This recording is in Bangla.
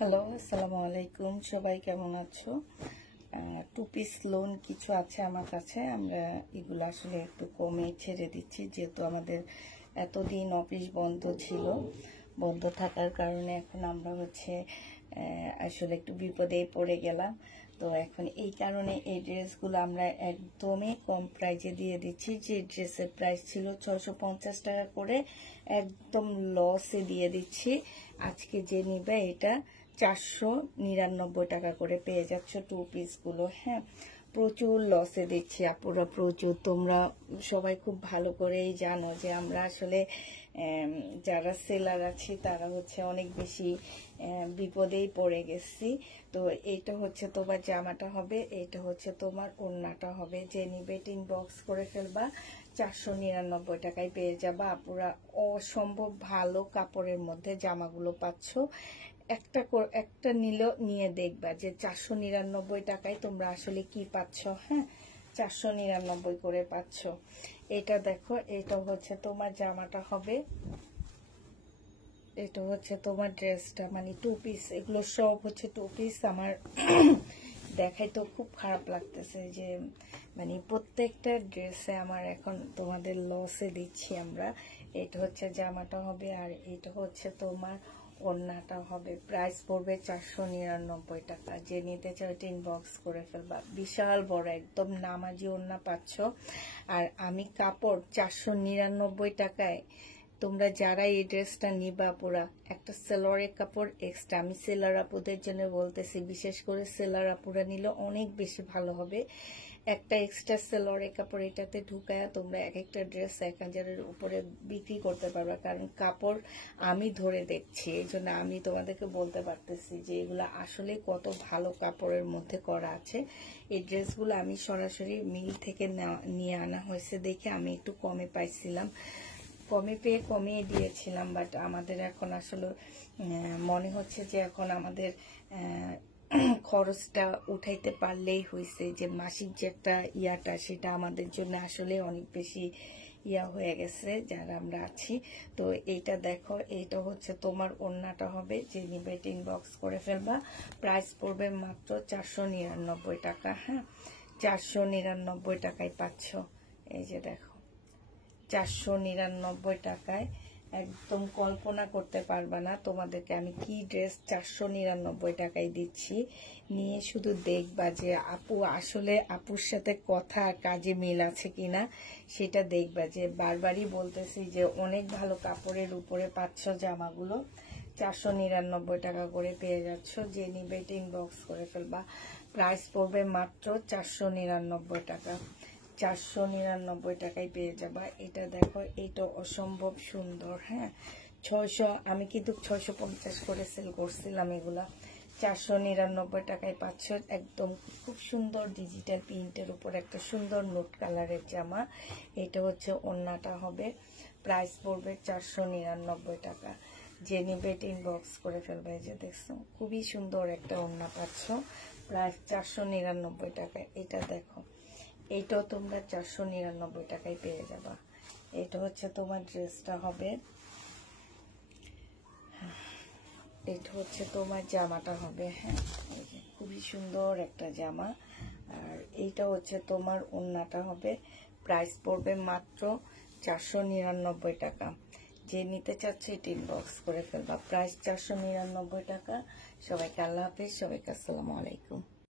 হ্যালো, আসসালামু আলাইকুম। সবাই কেমন আছো? টু পিস লোন কিছু আছে আমার কাছে। আমরা এগুলো আসলে একটু কমে ছেড়ে দিচ্ছি, যেহেতু আমাদের এতদিন অফিস বন্ধ ছিল। বন্ধ থাকার কারণে এখন আমরা আসলে একটু বিপদেই পড়ে গেলাম। তো এখন এই কারণে এই ড্রেসগুলো আমরা একদমই কম প্রাইজে দিয়ে দিচ্ছি। যে ড্রেসের প্রাইস ছিল 650 টাকা করে, একদম লসে দিয়ে দিচ্ছি। আজকে যে নিবে এটা 499 টাকা করে পেয়ে যাচ্ছ টু পিসগুলো। হ্যাঁ, প্রচুর লসে দিচ্ছি আপুরা, প্রচুর। তোমরা সবাই খুব ভালো করেই জানো যে আমরা আসলে যারা সেলার আছি তারা অনেক বেশি বিপদেই পড়ে গেছি। তো এইটা তোমার জামাটা হবে, এটা তোমার ওড়নাটা হবে। যে নিবে ইনবক্স করে ফেলবা, 499 টাকায় পেয়ে যাবা আপুরা। অসম্ভব ভালো কাপড়ের মধ্যে জামাগুলো পাচ্ছ। একটা নিয়ে দেখবা যে 499 টাকায় তোমরা আসলে কি পাচ্ছ। হ্যাঁ, 499 করে পাচ্ছ। এটা দেখো, এটা তোমার জামাটা হবে, এটা তোমার ড্রেসটা, মানে টু পিস। এগুলো সব টু পিস। আমার দেখাই তো খুব খারাপ লাগতেছে যে মানে প্রত্যেকটা ড্রেসে আমার এখন তোমাদের লসে দিচ্ছি আমরা। এটা জামাটা হবে, আর এটা তোমার ওড়নাটা হবে। প্রাইস পড়বে 499 টাকা। যে নিতে চাও এটা ইনবক্স করে ফেলবা। বিশাল বড় একদম নামাজি ওড়না পাচ্ছ। আর আমি কাপড় 499 টাকায়, তোমরা যারা এই ড্রেসটা নিবা পুরা, একটা সেলোয়ারের কাপড় এক্সট্রা। আমি সেলার আপুদের জন্য বলতেছি, বিশেষ করে সেলার আপুরা নিলে অনেক বেশি ভালো হবে। একটা এক্সট্রা সেলোয়ারের কাপড় এটাতে ঢুকায়া তোমরা এক একটা ড্রেস 1000-এর উপরে বিক্রি করতে পারবা। কারণ কাপড় আমি ধরে দেখছি, এই জন্য আমি তোমাদেরকে বলতে পারতেছি যে এগুলো আসলে কত ভালো কাপড়ের মধ্যে করা আছে। এই ড্রেসগুলো আমি সরাসরি মিল থেকে নিয়ে আনা হয়েছে দেখে আমি একটু কমে পাইছিলাম, কমে পেয়ে কমিয়ে দিয়েছিলাম। বাট আমাদের এখন আসলে মনে হচ্ছে যে এখন আমাদের খরচটা উঠাইতে পারলেই হয়েছে। যে মাসিক যে একটা ইয়াটা, সেটা আমাদের জন্য আসলে অনেক বেশি ইয়া হয়ে গেছে যারা আমরা আছি। তো এইটা দেখো, এইটা তোমার ওড়নাটা হবে। যে নিবে ইনবক্স করে ফেলবা। প্রাইস পড়বে মাত্র 499 টাকা। হ্যাঁ, 499 টাকায় পাচ্ছ। এই যে দেখো, 499 টাকায় একদম কল্পনা করতে পারবা না তোমাদেরকে আমি কি ড্রেস 499 টাকায় দিচ্ছি। নিয়ে শুধু দেখবা যে আপু আসলে আপুর সাথে কথা কাজে মিল আছে কিনা সেটা দেখবা। যে বারবারই বলতেছি যে অনেক ভালো কাপড়ের উপরে পাচ্ছ জামাগুলো। 499 টাকা করে পেয়ে যাচ্ছ। যে নিবে এটা ইনবক্স করে ফেলবা। প্রাইস পড়বে মাত্র 499 টাকা। 499 টাকায় পেয়ে যাবা। এটা দেখো, এটা অসম্ভব সুন্দর। হ্যাঁ, 600, আমি কিন্তু 650 করে সেল করছিলাম এগুলা। 499 টাকায় পাচ্ছ একদম খুব সুন্দর ডিজিটাল প্রিন্টের উপর একটা সুন্দর নোট কালারের জামা। এটা ওড়নাটা হবে। প্রাইস পড়বে 499 টাকা। যে নিবে ইনবক্স করে ফেলবে। যে দেখছো, খুবই সুন্দর একটা ওড়না পাচ্ছ। প্রাইস 499 টাকা। এটা দেখো, এইটাও তোমরা 499 টাকায় পেয়ে যাবা। এটা তোমার ড্রেসটা হবে, এটা তোমার জামাটা হবে। হ্যাঁ, খুবই সুন্দর একটা জামা। আর এইটা তোমার ওড়নাটা হবে। প্রাইস পড়বে মাত্র 499 টাকা। যে নিতে চাচ্ছে এটা ইনবক্স করে ফেলবা। প্রাইস 499 টাকা। সবাইকে আল্লাহ হাফেজ, সবাইকে আসসালামু আলাইকুম।